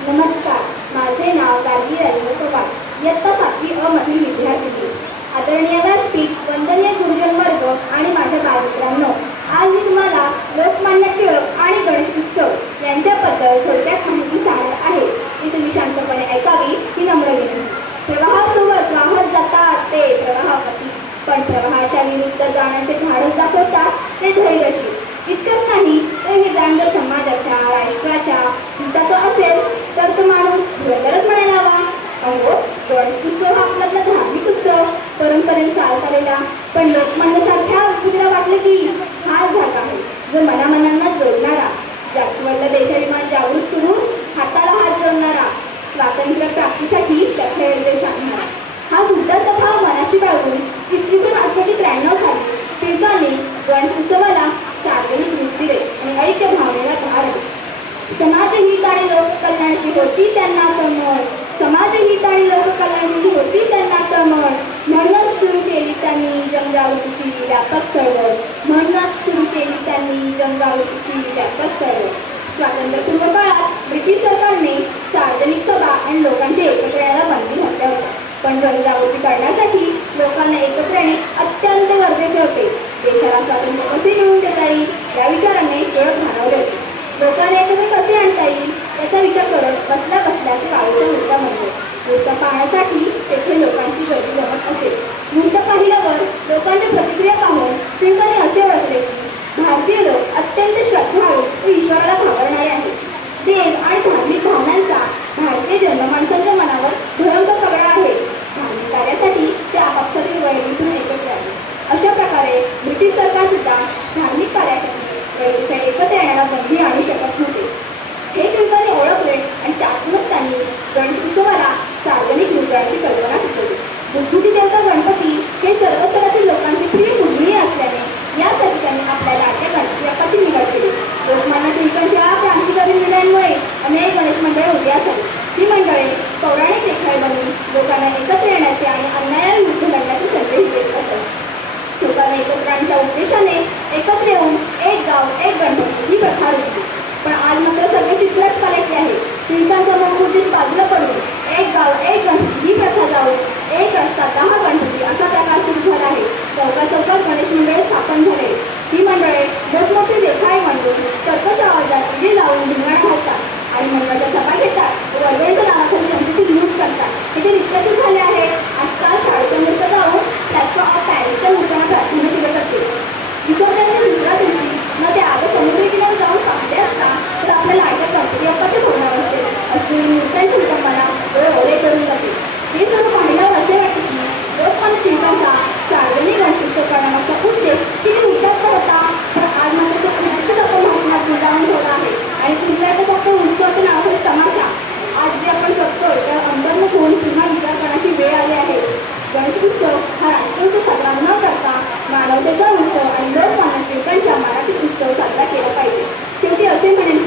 नमस्कार. माझे नाव गार्गी राजेंद्र पवार इयत्ता सातवी अ मधील विद्यार्थी आदरणीय परंपरेने पण लोकमान्यसारख्या व्यक्तीला वाटलं की हा झाला आहे. जो मनामनांना जोडणारा ज्याच्यावरला देशाभिमान जागृत करून हाताला हात जोडणारा स्वातंत्र्य प्राप्तीसाठी दखल सांगणारा. हा बुद्धाचा भाव मनाशी बाळगून इसवी सन अठराशे त्र्याण्णव साली टिळकाने गणेश उत्सवाला सार्वजनिक रूप दिले आणि ऐक्य भावनेला भार आली समाजहित आणि लोककल्याणाची होती त्यांना कमळ समाजहित आणि लोककल्याणाची होती त्यांना कमळ म्हणूनच सुरू केली त्यांनी जनजागृतीची व्यापक चळवळ म्हणूनच सुरू केली त्यांनी जनजागृतीची व्यापक चळवळ स्वातंत्र्यपूर्व काळात ब्रिटिश सरकारने सार्वजनिक सभा आणि लोकांचे एकत्र यायला बंदी घातल्या होत्या पण जनजागृती करण्यासाठी लोकांना एकत्र येणे अत्यंत गरजेचे होते देशाला स्वातंत्र्य कसे मिळवून देता येईल या विचाराने टिळक भारावले होते लोकांना एकत्र कसे आणता येईल याचा विचार करत बसल्या बसल्याचे ते वाळूचा मुद्दा म्हणले मुद्दा पाहण्यासाठी तेथे लोकांना त्यांच्या उद्देशाने एकत्र येऊन एक गाव एक गणपती ही प्रथा होती. पण आज मात्र सगळे चित्रच पालटले आहे. कीर्तनसमोर मूर्तीत बाजूला पडून एक गाव एक गणपती ही प्रथा जाऊन एक रस्ता दहा गणपती असा प्रकार सुरू झाला आहे. चौका चौकात गणेश मंडळे स्थापन झाले. ही मंडळे मोठमोठे देखाय मांडून कर्कश आवाजात जे लावून धिंगाणा होतात आणि मंडळाच्या सभा घेतात. वर्गणी परंतु सन्मान न करता मानवतेचा उत्सव आणि लोकमान्य टिळकांच्या मराठी उत्सव साजरा केला पाहिजे. शेवटी असे म्हणे